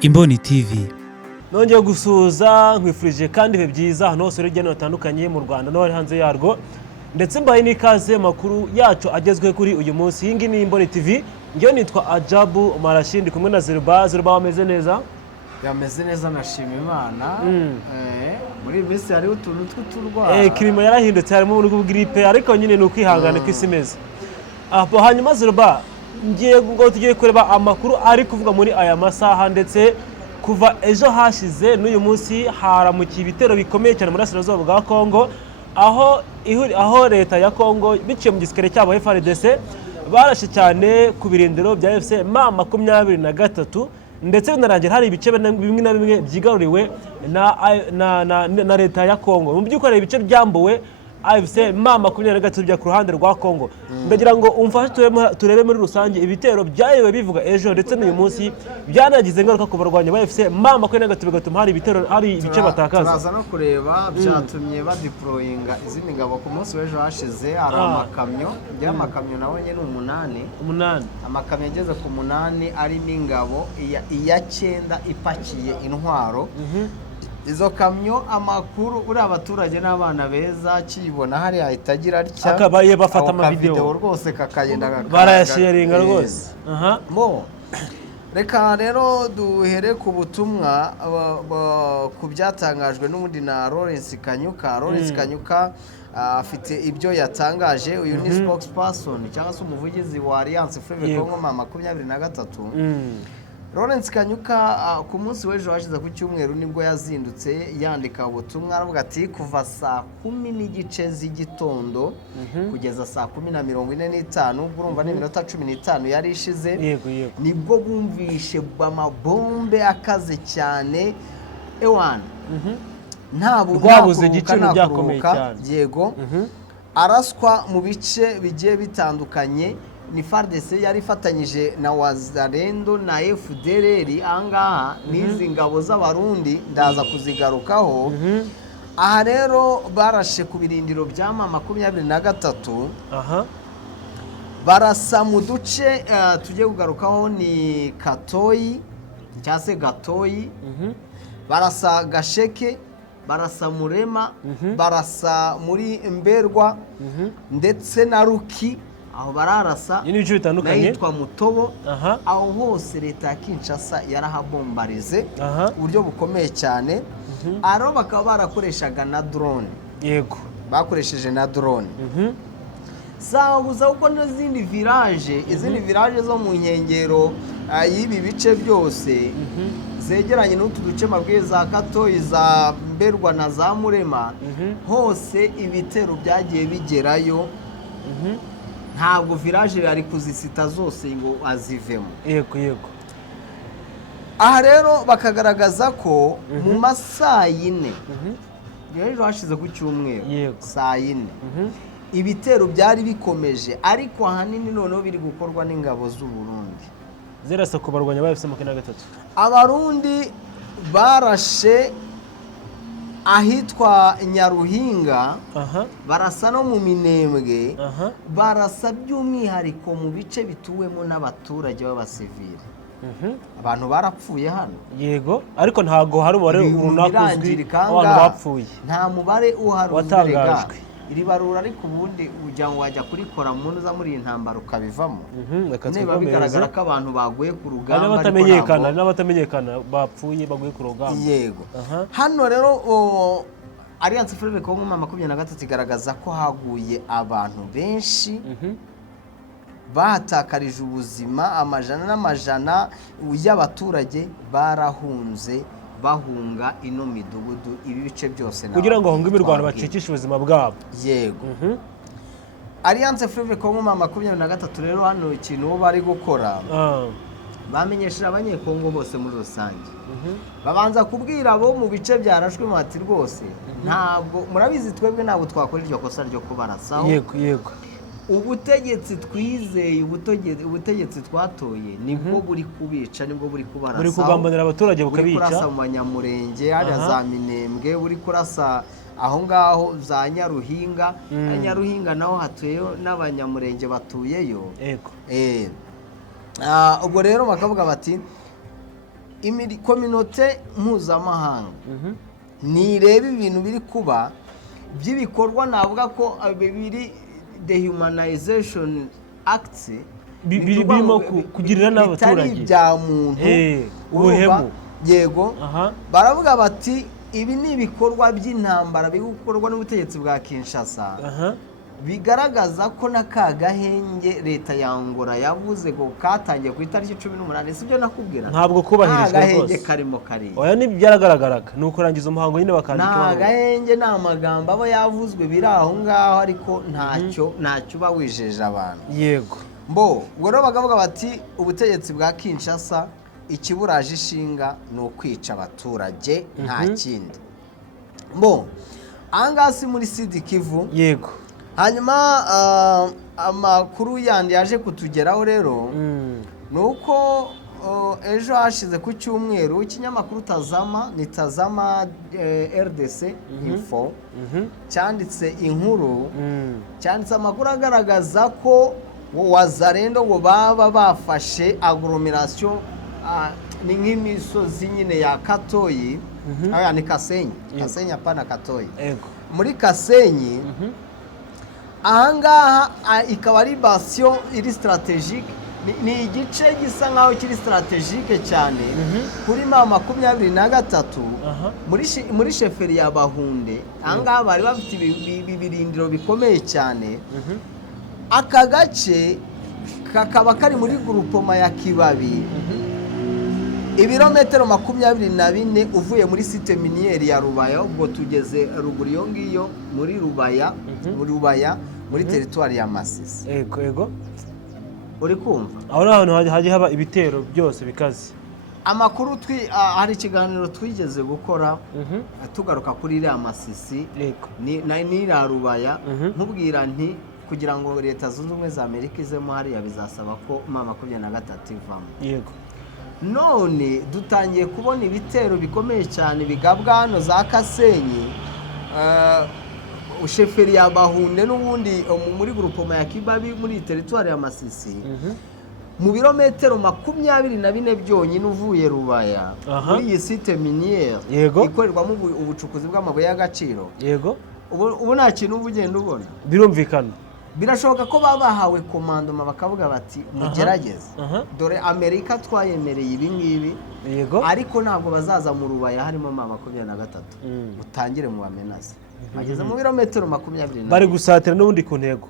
Imboni TV nongeye gusuhuza nkwifurije kandi ibihe byiza hano hose hirya no hatandukanye mu Rwanda no hanze yarwo ndetse mbaye n'ikaze makuru yacu agezwe kuri uyu munsi. Iyi ngiyi ni Imboni TV, ngiyo nitwa Ajabu Marashi, ndi kumwe na Zirba. Wameze neza? Yameze neza, nashima Imana. Muri bisi hari utuntu tw'uturwara. Kirimo yarahindutse, harimo ubuntu bw'gripe, ariko nyine ni ukwihangana kw'isi meze. Hanyuma Zirba, tugiye kureba amakuru ari kuvuga muri aya masaha, ndetse kuva ejo hashize n'uyu munsi haramukiye ibitero bikomeye cyane muri Burasirazuba bwa Kongo, aho leta ya Kongo biciye mu gisirikare cyabo FARDC barashe cyane ku birindiro bya FC M23, ndetse binarangira hari ibice bimwe na bimwe byigaruriwe na leta ya Kongo. Mu by'ukuri ibice byambuwe AFC M23 bya ku ruhande rwa Kongo. Ndagira ngo umfashe turebe muri rusange ibitero byayewe bivuga ejo ndetse n'uyu munsi byanagize ingaruka ku barwanya ba AFC M23 bigatuma hari ibice batakaza. Turaza no kureba byatumye badeployinga izindi ngabo ku munsi w'ejo hashize. Hari amakamyo, amakamyo nabonye ni 8. Amakamyo ageze ku 8 arimo ingabo iya 9 ipakiye intwaro. Izo kamyo amakuru uri abaturage n'abana beza kibona hari ahitagira atya akabaye bafata amavideo rwose kakagenda barayasharinga rwose. Reka rero duhere ku butumwa ku byatangajwe n'ubundi na Lawrence Kanyuka. Lawrence Kanyuka afite ibyo yatangaje. Uyu ni spokesperson cyangwa se umuvugizi wa Alliance Fleuve Congo M23. Lawrence Kanyuka ku munsi w'ejo hashize ku cyumweru nibwo yazindutse yandika ubutumwa, aravuga ati kuva saa 10:30 z'igitondo kugeza saa 10:45, urumva ni iminota 15 yari ishize, nibwo bumvishe amabombe akaze cyane ewana. Ntabwo rwabuze igiciro byakomeye cyane, yego, araswa mu bice bigiye bitandukanye. Ni FARDC yari ifatanyije na Wazalendo na FDLR angaha n'izi ngabo z'abarundi ndaza kuzigarukaho. Aha rero barashe ku birindiro bya M23. Barasa mu duce tugiye kugarukaho ni Katoyi cyangwa se Gatoyi, barasa Gasheke, barasa Murema, barasa muri Mberwa ndetse na Ruki, aho bararasa n'ibice bitandukanye yitwa Mutobo. Aho hose leta ya Kinshasa yarahabombarize uburyo bukomeye cyane. Aro bakaba barakoreshaga na drone, yego, bakoresheje na drone. Sabuza uko n'izindi village zo mu nkengero y'ibi bice byose zegeranye n'utu duce mabwiye za Katoyi, za Mberwa na za Murema, hose ibitero byagiye bigerayo. Ntabwo village yari kuzisita zose ngo azivemo. Yego. Aha rero bakagaragaza ko mu masaa 4 ejo hashize ku cyumweru saa 4 ibitero byari bikomeje, ariko ahanini noneho biri gukorwa n'ingabo z'u Burundi zirasa ku barwanya ba FC M23. Abarundi barashe ahitwa Nyaruhinga, barasa no mu Minembwe, barasa by'umwihariko mu bice bituwemo n'abaturage b'abasivili. Abantu barapfuye hano, yego, ariko ntago hari umubare runaka uzwi abantu bapfuye, nta mubare watangajwe. Iri barura ariko ubundi ujya wajya kurikora munuza muri intambara ukabivamo. Niba bigaragara ko abantu baguye ku rugamba n'abatamenyekana bapfuye baguye ku rugamba. Yego. Hano rero Alliance Fleuve Congo M23 igaragaza ko haguye abantu benshi, batakarije ubuzima, amajana n'amajana y'abaturage barahunze bahunga ino midugudu, ibi bice byose kugira ngo honge imirwano bacikishe ubuzima bwabo. Yego. Alliance Fleuve Congo M23 rero hano ikintu bo bari gukora, bamenyesheje abanyekongo bose muri rusange. Babanza kubwira abo mu bice byarashwe mati rwose ntabwo murabizi twebwe ntabwo twakora iryo kosa ryo kubarasaho. Yego. Ubutegetsi twizeye, ubutegetsi twatoye nibwo buri kubica, nibwo buri kubarasaho, buri kugambanira abaturage bukabica, buri kurasa mu Banyamurenge, hari za Minembwe, buri kurasa aho ngaho za Nyaruhinga. Nyaruhinga naho hatuyeyo n'Abanyamurenge batuyeyo. Yego. ubwo rero bakavuga bati kominote mpuzamahanga ntireba ibintu biri kuba by'ibikorwa navuga ko biri dehumanization acts birimo kugirira n'abaturage bitari ibya muntu ubuhemu. Yego, baravuga bati ibi ni ibikorwa by'intambara biri gukorwa n'ubutegetsi bwa Kinshasa bigaragaza ko n'aka gahenge leta ya Angola yavuze ko katangiye ku itariki 18. Sibyo nakubwira, ntabwo kubahirijwe rwose. Agahenge karimo kari oya ni byaragaragaraga ni ukurangiza umuhango nyine bakandika nta gahenge nta magambo aba yavuzwe biri aho ngaho, ariko ntacyo uba wijeje abantu. Yego, ubwo rero bakavuga bati ubutegetsi bwa Kinshasa ikiburaje ishinga ni ukwica abaturage nta kindi. Ahangaha si muri Sud Kivu. yego. Hanyuma amakuru yandi yaje kutugeraho rero ni uko ejo hashize ku cyumweru ikinyamakuru Tazama RDC info cyanditse inkuru, cyanditse amakuru agaragaza ko Wazalendo ngo baba bafashe agglomeration ni nk'imisozi nyine ya Katoyi, ni Kasenyi apana Katoyi. Muri Kasenyi ahangaha ikaba ari bastion iri strategique, ni igice gisa nkaho kiri strategique cyane kuri 23 muri sheferi ya Bahunde. Ahangaha bari bafite ibirindiro bikomeye cyane. Aka gace kakaba kari muri groupement ya Kibabi, ibirometero 24 uvuye muri site miniere ya Rubaya. Ubwo tugeze ruguru iyo ngiyo muri Rubaya muri territoire ya Masisi. Yego, uri kumva aho nahantu haje haba ibitero byose bikaze. Amakuru hari ikiganiro twigeze gukora tugaruka kuri iriya Masisi n'iriya Rubaya, nkubwira nti kugira ngo leta zunze ubumwe za Amerika izemo hariya bizasaba ko 23 ivamo. Yego, none dutangiye kubona ibitero bikomeye cyane bigabwa hano za Kasenyi, sheferi ya Bahunde n'ubundi muri groupement ya Kibabi muri territoire ya Masisi. Mu birometero 24 byonyine uvuye Rubaya muri iyi site miniere ikorerwamo ubucukuzi bw'amabuye y'agaciro. Yego, ubu nta kintu ugenda ubona. Birumvikana, birashoboka ko babahawe komandoma bakavuga bati mugerageze, dore Amerika twayemereye ibi ngibi, ariko ntabwo bazaza mu Rubaya harimo 23 mutangire mu bamenaze. Bageze mu birometero 24 bari gusatira n'ubundi ku ntego,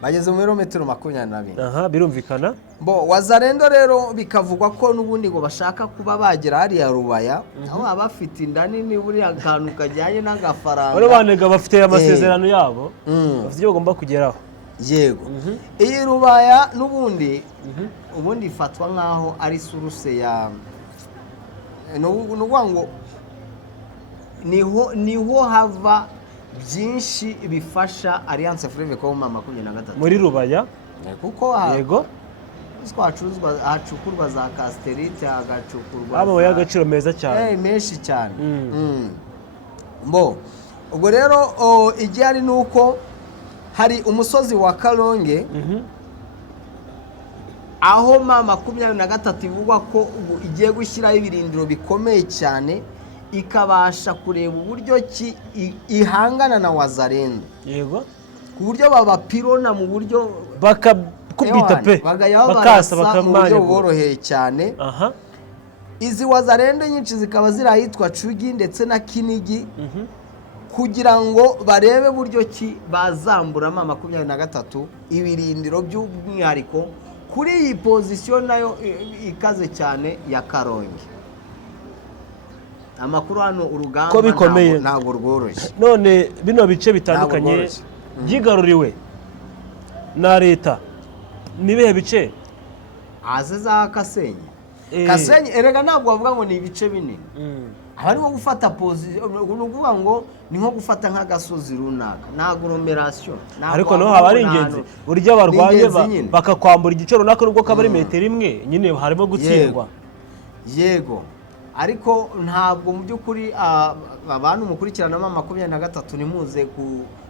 bageze mu birometero 22. Birumvikana. Wazalendo rero bikavugwa ko n'ubundi ngo bashaka kuba bagera hariya Rubaya, aho abafite inda nini buri akantu kajyanye n'agafaranga. Bari banega bafite amasezerano yabo, bafite ibyo bagomba kugeraho. Yego, iyi Rubaya n'ubundi ubundi ifatwa nkaho ari suruse ya n'uvuga ngo niho hava byinshi bifasha Alliance Fleuve Congo 23 muri Rubaya, kuko yego twacuruzwa hacukurwa za casterite, hagacukurwa amabuye y'agaciro meza cyane, menshi cyane. Ubwo rero igihari ni uko hari umusozi wa Kalonge aho 23 ivugwa ko ubu igiye gushyiraho ibirindiro bikomeye cyane, ikabasha kureba uburyo ki ihangana na Wazalendo. Yego, ku buryo babapirona mu buryo bakakubita pe, bakasa bakamanya boroheye cyane. Izi Wazalendo nyinshi zikaba ziri ahitwa Cugi ndetse na Kinigi, kugira ngo barebe buryo ki bazambura 23 ibirindiro by'umwihariko kuri iyi position nayo ikaze cyane ya Karongi. Amakuru hano urugamba ntabwo rworoshye. None bino bice bitandukanye byigaruriwe na leta nibihe bice? Aze za Kasenyi. Kasenyi erega ntabwo bavuga ngo ni ibice binini. Abarimo gufata position nukuvuga ngo ni nko gufata nk'agasozi runaka, na agglomeration. Ariko no haba ari ingenzi buryo barwanye bakakwambura igice runaka nubwo kabari metero imwe nyine harimo gutsindwa. Yego, ariko ntabwo mu by'ukuri abantu mukurikirana 23 nimuze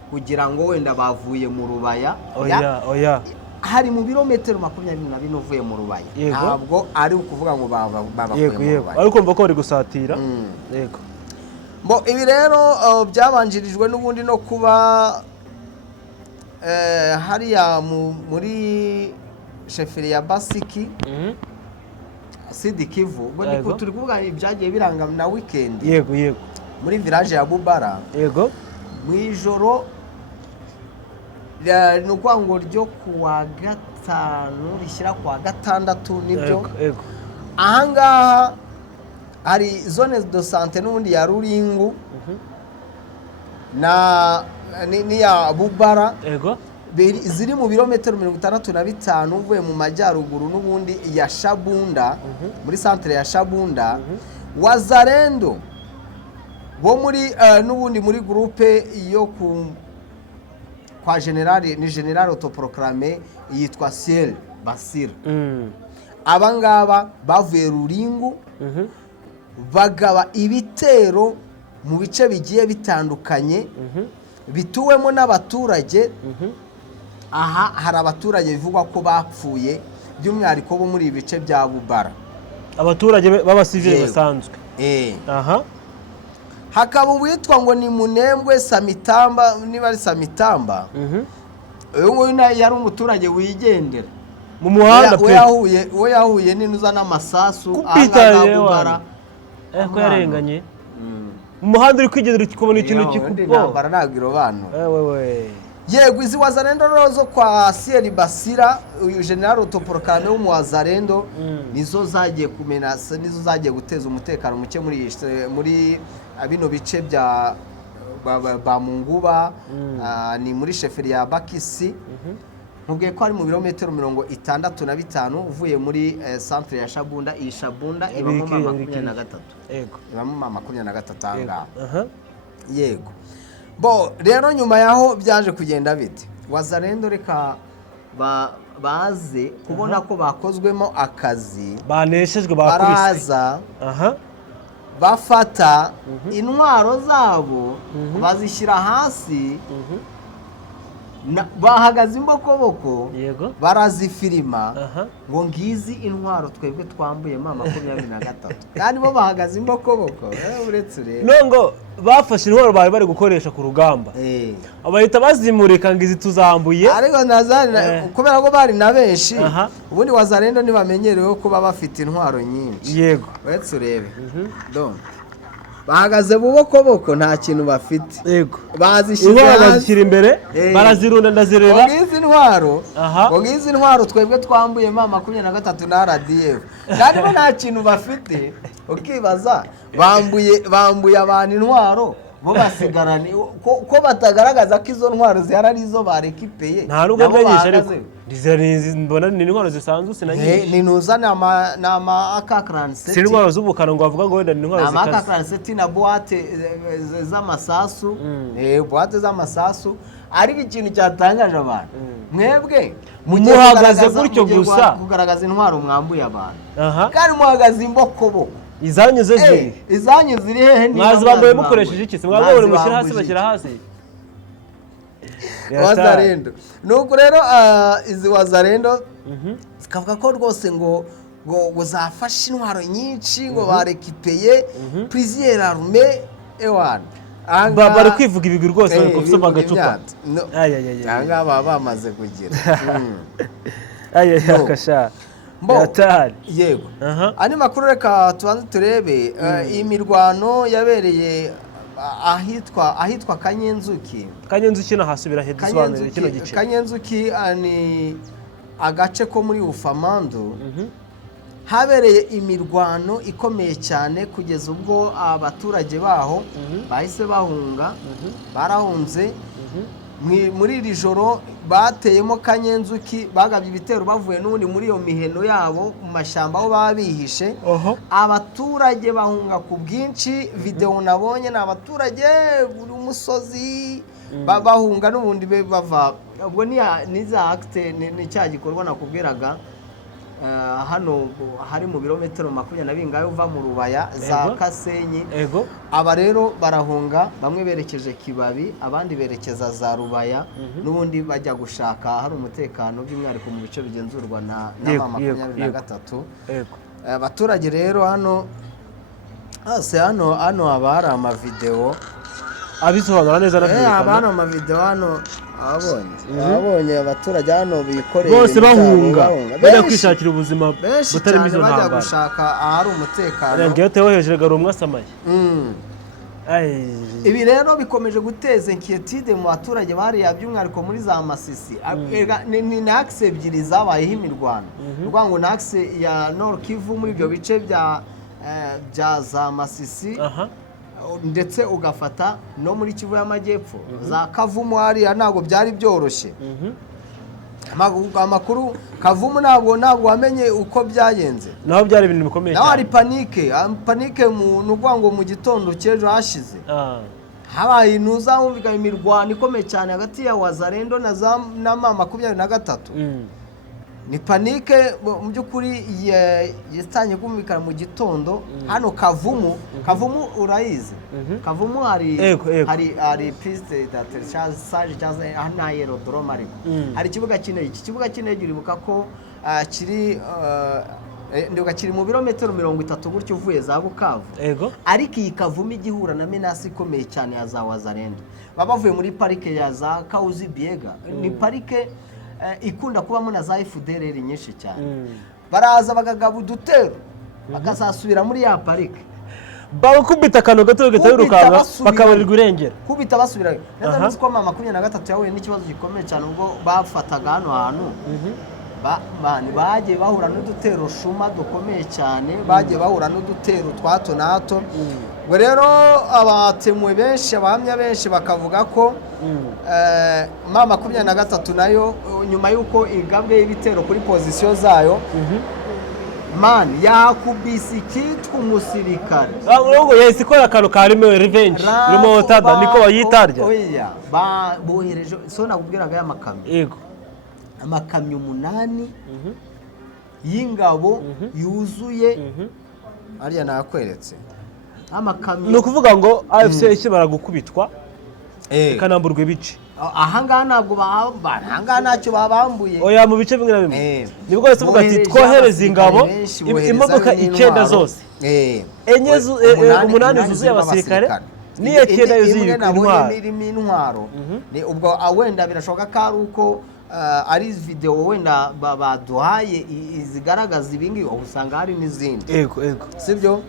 kugira ngo wenda bavuye mu Rubaya. Oya hari mu birometero 24 uvuye mu Rubaya. Ntabwo ari ukuvuga ngo babakuye mu Rubaya. Ariko kumva ko bari gusatira. Yego. Bo ibi rero byabanjirijwe n'ubundi no kuba hariya muri sheferi ya Basiki Sidi Kivu. Ubwo niko turi kuvuga ibyagiye biranga na weekend. Yego. Muri village ya Bubara. Yego. Mu ijoro ni ukuvuga ngo ryo kuwa gatanu rishyira kuwa gatandatu nibyo. Yego. Ahangaha hari zone de sante n'ubundi ya Ruringu na ni ya Bubara. Yego. Ziri mu birometero 65 uvuye mu majyaruguru n'ubundi ya Shabunda, muri centre ya Shabunda. Wazalendo bo muri n'ubundi muri groupe yo kwa general autoproclamé yitwa Ciel Basir. Abangaba bavuye Ruringu bagaba ibitero mu bice bigiye bitandukanye bituwemo n'abaturage. Aha hari abaturage bivugwa ko bapfuye by'umwihariko bo muri ibice bya Bubara, abaturage b'abasivili basanzwe. Aha. Hakaba uwitwa ngo ni Munembwe Samitamba, niba ari Samitamba. Uyu nguyu yari umuturage wigendera mu muhanda pe. We yahuye n'inuza n'amasasu Bubara. Ko yarenganye. Mu muhanda uri kwigendera ukibona ikintu kikubo. Ntabwo irobanura. Yego, izi Wazalendo rozo kwa Ciel Basira, uyu general autoproclamé wo mu Wazalendo, nizo zagiye kumenasa, nizo zagiye guteza umutekano muke muri bino bice bya ba Munguba. Ni muri sheferi ya Bakisi. Nkubwiye ko ari mu birometero 65 uvuye muri centre ya Shabunda. Iyi Shabunda ibamo 23. Yego. Ibamo 23 anga. Yego. Bo rero nyuma yaho byaje kugenda bite? Wazalendo reka baze kubona ko bakozwemo akazi, baneshejwe baraza bafata intwaro zabo bazishyira hasi, bahagaze imbokoboko, barazifirima ngo ngizi intwaro twebwe twambuye 23. kandi bo bahagaze imbokoboko. Uretse rero nongo bafashe intwaro bari gukoresha ku rugamba, abahita bazimurika ngo izi tuzambuye. ariko nazana kubera ko bari na benshi, ubundi Wazalendo ntibamenyerewe kuba bafite intwaro nyinshi. Yego. Uretse urebe bahagaze bubokoboko nta kintu bafite. Yego. Bazishyira imbere, barazirunda ndazireba. Ngizi intwaro twebwe twambuye 23 na RDF. kandi bo nta kintu bafite. Ukibaza bambuye abantu intwaro bo basigarane ko batagaragaza ko izo ntwaro zihari ari izo barekipeye. Nta rugo bwanyisha ariko mbona ni intwaro zisanzwe sinanyinshi. Ni nuzana ama AK-47. Si intwaro z'ubukana ngo bavuga ngo wenda ni intwaro zikaze. Ama AK-47 na boîte z'amasasu. Boîte z'amasasu. Ariko ikintu cyatangaje abantu, mwebwe muhagaze gutyo gusa kugaragaza intwaro mwambuye abantu. Kandi muhagaze imbokoboko. Izanyu ziri. Izanyu ziri hehe? Mwazi bambaye mukoresheje iki? Mwabone mushyira hasi bashyira hasi. Wazalendo. Nuko rero izi Wazalendo zikavuga ko rwose ngo zafashe intwaro nyinshi, ngo barekipeye plusieurs armées ewana. Bari kwivuga ibigwi rwose bari gusoma agacupa. Anga bamaze kugira. Kasha. Yego. Ani makuru reka tubanze turebe imirwano yabereye ahitwa Kanyenzuki. Kanyenzuki na hasubira he dusobanurire kino gice. Kanyenzuki ni agace ko muri Ufamando. Habereye imirwano ikomeye cyane kugeza ubwo abaturage baho bahise bahunga, barahunze. Muri iri joro bateyemo Kanyenzuki, bagabye ibitero bavuye n'ubundi muri iyo miheno yabo mu mashyamba aho baba bihishe. Abaturage bahunga ku bwinshi. Video nabonye ni abaturage buri umusozi bahunga n'ubundi bava. Ubwo ni za acte ni cya gikorwa nakubwiraga hano hari mu birometero 20 bingahe uva mu Rubaya za Kasenyi. Aba rero barahunga, bamwe berekeje Kibabi, abandi berekeza za Rubaya, n'ubundi bajya gushaka hari umutekano by'umwihariko mu bice bigenzurwa na 23. Abaturage rero hano abari amavideo abisobanura neza nabyekana abana amavideo hano abonye abaturage hano bikoreye bose bahunga bajya kwishakira ubuzima butarimo izo ntambara, bajya gushaka ahari umutekano. ngiye tewoheje garo umwe asamaye. Ibi rero bikomeje guteza inquiétude mu baturage bariya by'umwihariko muri za Masisi. Ni axe ebyiri zabayeho imirwano, urwango na axe ya Nord Kivu muri ibyo bice bya za Masisi, ndetse ugafata no muri Kivu y'Amajyepfo za Kavumu hariya ntabwo byari byoroshye. Amakuru Kavumu ntabwo wamenye uko byagenze, naho byari ibintu bikomeye cyane. Naho ari panike mu rwango mu gitondo cy'ejo hashize. Habaye ntuzahumvikana imirwano ikomeye cyane hagati ya Wazalendo na M23. Ni panike mu by'ukuri yatanye kumvikana mu gitondo hano Kavumu urayizi. Kavumu hari piste d'atterrissage cyangwa hano aerodrome ariko hari ikibuga cy'indege. Iki kibuga cy'indege uribuka ko kiri mu birometero 30 gutyo uvuye za Bukavu. Ariko iyi Kavumu igihura na menace ikomeye cyane ya za Wazalendo. Baba bavuye muri parike ya za Kauzi Biega. Ni parike ikunda kubamo na za FDLR nyinshi cyane. Baraza bagagaba udutero bakazasubira muri ya parike, bakubita kano gato gatayirukanga bakabarirwa irengera, kubita basubira. Neza nzi ko M23 yahuye n'ikibazo gikomeye cyane ubwo bafataga hano hantu. Bagiye bahura n'udutero shuma dukomeye cyane, bagiye bahura n'udutero twato na hato. Ngo rero abatemwe benshi, abahamya benshi bakavuga ko M23 nayo nyuma y'uko igabwe ibitero kuri pozisiyo zayo, yakubise ikitwa umusirikare. Ngo yahise ikora akantu karimo revenge, remontada niko bayitarya. Bohereje so nakubwiraga y'amakamyo. Amakamyo 8 y'ingabo yuzuye ariya nakweretse. Amakamyo no kuvuga ngo AFC ikibara gukubitwa ikanamburwa ibice. Ahangaha ntabwo bahanga ntacyo babambuye. Oya mu bice bimwe na bimwe nibwo wese uvuga ati twohereza ingabo, imodoka 9 zose, 8 zuzuye abasirikare niyo 9 yuzuye intwaro. Ubwo wenda birashoboka ko ari uko ari video wenda baduhaye izigaragaza ibingi, usanga hari n'izindi. Sibyo?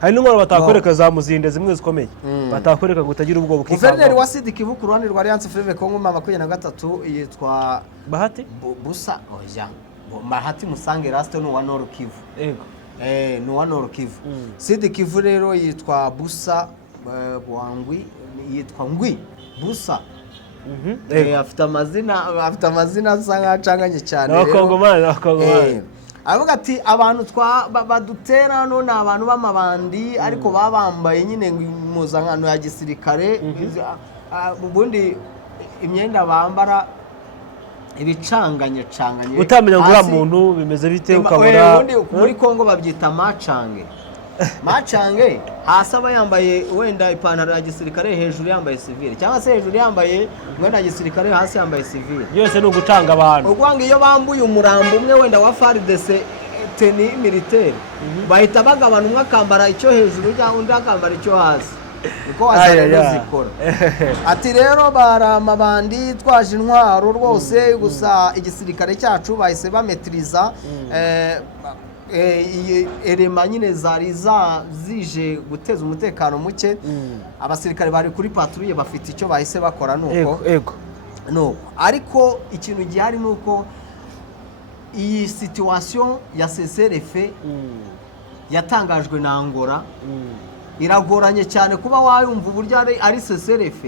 Hari n'umwe batakwereka za muzinde zimwe zikomeye, batakwereka ngo utagira ubwo bukikanga. Guverineri wa Sud Kivu ku ruhande rwa Alliance Fleuve Congo M23 yitwa Bahati Busa. Bahati Musange Rasto ni wa Nord Kivu. Ni wa Nord Kivu. Sud Kivu rero yitwa Busa Bwangwi, yitwa Ngwi Busa. Afite amazina asa nk'acanganye cyane. Avuga ati abantu badutera hano ni abantu b'amabandi ariko babambaye nyine impuzankano ya gisirikare. Ubundi imyenda bambara ibicanganye utamenya ngo uriya muntu bimeze bite ukabona. Muri Kongo babyita macange. Macange hasi aba yambaye wenda ipantaro ya gisirikare, hejuru yambaye civile, cyangwa se hejuru yambaye wenda gisirikare, hasi yambaye civile. Yose no gucanga abantu. Urwanga iyo bambuye umurambo umwe wenda wa FARDC teni militaire, bahita bagabana, umwe akambara icyo hejuru undi akambara icyo hasi. Niko Wazalendo zikora. Ati rero baramabandi twaje intwaro rwose, gusa igisirikare cyacu bahise bametriza elema nyine zari zije guteza umutekano muke. Abasirikare bari kuri patrouille bafite icyo bahise bakora nuko. Ariko ikintu gihari nuko iyi situation ya CCRF yatangajwe na Angola iragoranye cyane kuba wayumva uburyo ari CCRF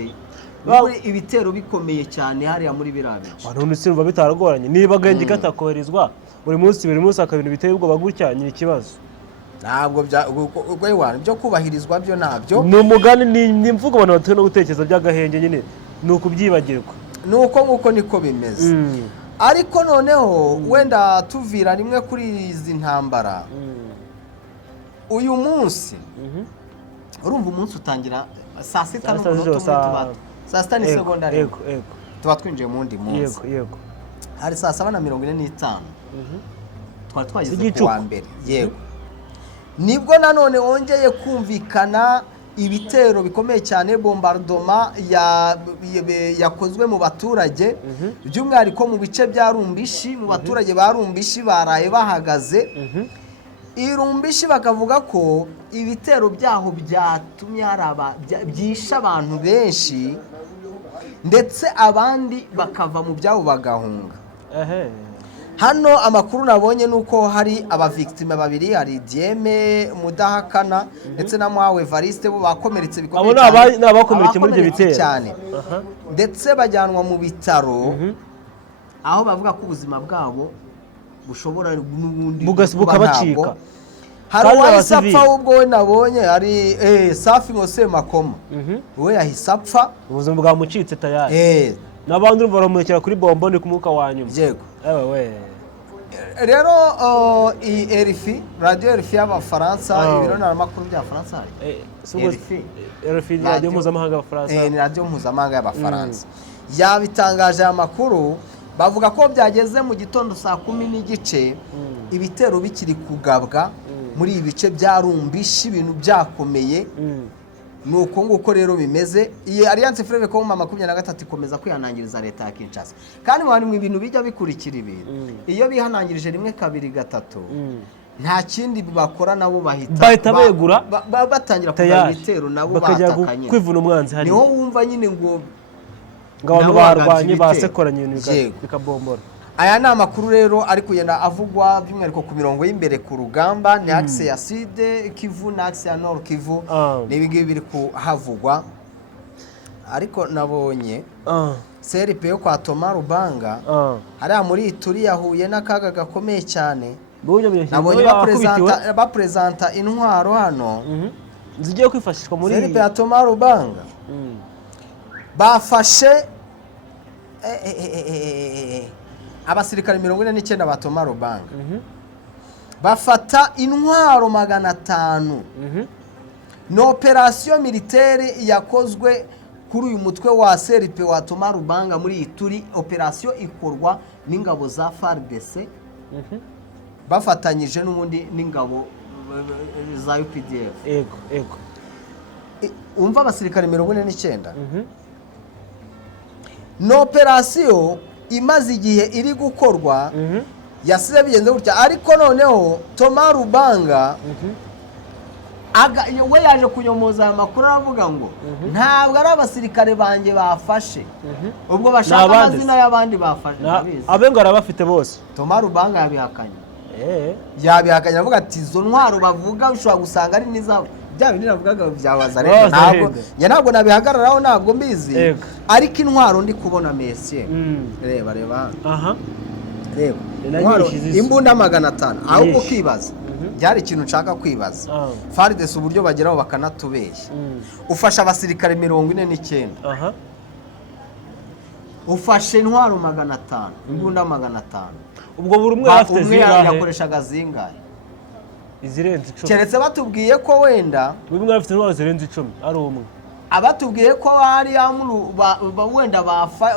ibitero bikomeye cyane hariya muri birabe. Abantu nsimva bitaragoranye, niba genge katakoherezwa buri munsi akabintu biteye ubwo bagurcyanye ikibazo. Ntabwo byo kubahirizwa byo nabyo. Ni umugani ni imvugo abantu batuye no gutekereza by'agahenge nyine, nuko byibagirwa. Nuko nkuko niko bimeze. ariko noneho wenda tuvira rimwe kuri izi ntambara uyu munsi urumva umunsi utangira saa sita n'umunota umwe tuba saa sita n'isegonda rimwe tuba twinjiye mu wundi munsi hari saa 7:45 twari twageze ku wa mbere yego nibwo nanone wongeye kumvikana ibitero bikomeye cyane bombardoma yakozwe mu baturage by'umwihariko mu bice bya Rumbishi mu baturage ba Rumbishi baraye bahagaze Irumbishi bakavuga ko ibitero byaho byatumye byisha abantu benshi ndetse abandi bakava mu byabo bagahunga hano amakuru nabonye nuko hari abavictime babiri hari Dieme Mudahakana ndetse na Mwawe Evariste bo bakomeretse bikomeye cyane n'abakomeretse muri ibyo bitero cyane ndetse bajyanwa mu bitaro aho bavuga ko ubuzima bwabo bushobora n'ubundi bukabacika hari wahise apfa ubwo we nabonye hari Safi Ngose Makoma we yahise apfa ubuzima bwamucitse tayari n'abandi urumva baramurikira kuri bombo ni ku mwuka wa nyuma yego rero RFI radio RFI y'Abafaransa ibiro n'amakuru bya Faransa RFI radio mpuzamahanga y'Abafaransa ni radio mpuzamahanga y'Abafaransa yabitangaje amakuru bavuga ko byageze mu gitondo saa 10:30 ibitero bikiri kugabwa muri ibice bya Rumbishi ibintu byakomeye nuko nguko rero bimeze iyi Alliance Fleuve Congo 23 ikomeza kwihanangiriza leta ya Kinshasa kandi mu ibintu bijya bikurikira ibintu iyo bihanangirije rimwe kabiri gatatu nta kindi bakora nabo bahita begura batangira kugira ibitero nabo batakanye kwivuna umwanzi hari niho wumva nyine ngo abantu barwanye basekoranye ibintu bikabombora aya ni amakuru rero ari kugenda avugwa by'umwihariko ku mirongo y'imbere ku rugamba ni axe ya Sud Kivu na axe ya Nord Kivu n'ibingibi biri kuhavugwa ariko nabonye CRP yo kwa Thomas Rubanga hariya muri Ituri yahuye n'akaga gakomeye cyane nabonye bapresenta intwaro hano zigiye kwifashishwa muri CRP ya Thomas Rubanga bafashe abasirikare 49 ba Thomas Rubanga bafata intwaro 500 no operation militaire yakozwe kuri uyu mutwe wa CRP wa Thomas Rubanga muri Ituri operation ikorwa n'ingabo za FARDC bafatanyije n'ubundi n'ingabo za UPDF ego umva abasirikare 49 no operation imaze igihe iri gukorwa yasize bigenze gutya ariko noneho Thomas Rubanga we yaje kunyomoza amakuru aravuga ngo ntabwo ari abasirikare banjye bafashe ubwo bashaka amazina y'abandi bafashe abengo arabafite bose Thomas Rubanga yabihakanye avuga ati izo ntwaro bavuga ushobora gusanga ari n'izabo bya bindi navugaga byabaza rero ntabwo nabihagararaho ntabwo mbizi ariko intwaro ndi kubona Messi reba reba intwaro imbunda 500 ahubwo kibaza byari ikintu nshaka kwibaza FARDC uburyo bageraho bakanatubeshya ufasha abasirikare 49 ufashe intwaro 500 imbunda 500 ubwo buri umwe afite zingahe yakoreshaga zingahe izirenze 10 keretse batubwiye ko wenda buri umwe afite intwaro zirenze 10 ari umwe abatubwiye ko hari amuru wenda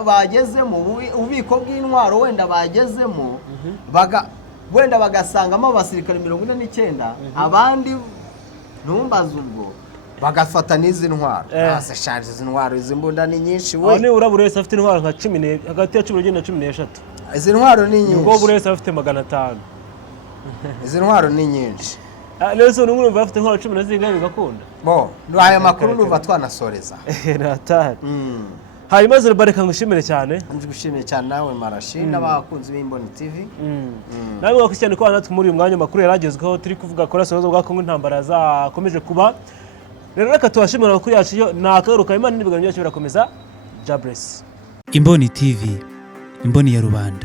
bagezemo ububiko bw'intwaro wenda bagezemo wenda bagasangamo abasirikare 49 abandi ntumbaze ubwo bagafata n'izi ntwaro shanje izi ntwaro izi mbunda ni nyinshi we ni urabura wese afite intwaro nka 10 hagati ya 10 na 13 izi ntwaro ni nyinshi ubwo buri wese afite 500 izi ntwaro ni nyinshi Nelson n'umwe afite intwaro 10 zingahe bigakunda aya makuru nuva twanasoreza natari hanyuma zirabareka ngushimire cyane ngushimire cyane nawe Marashi n'abakunzi b'Imboni TV nawe wakwishyana ko natwe muri uyu mwanya makuru yaragezweho turi kuvuga ko rasozo bwa Kongo intambara zakomeje kuba rero reka tubashimira makuru yacu yo nakagaruka Imana n'ibiganiro byacu birakomeza Jabless Imboni TV Imboni ya rubanda.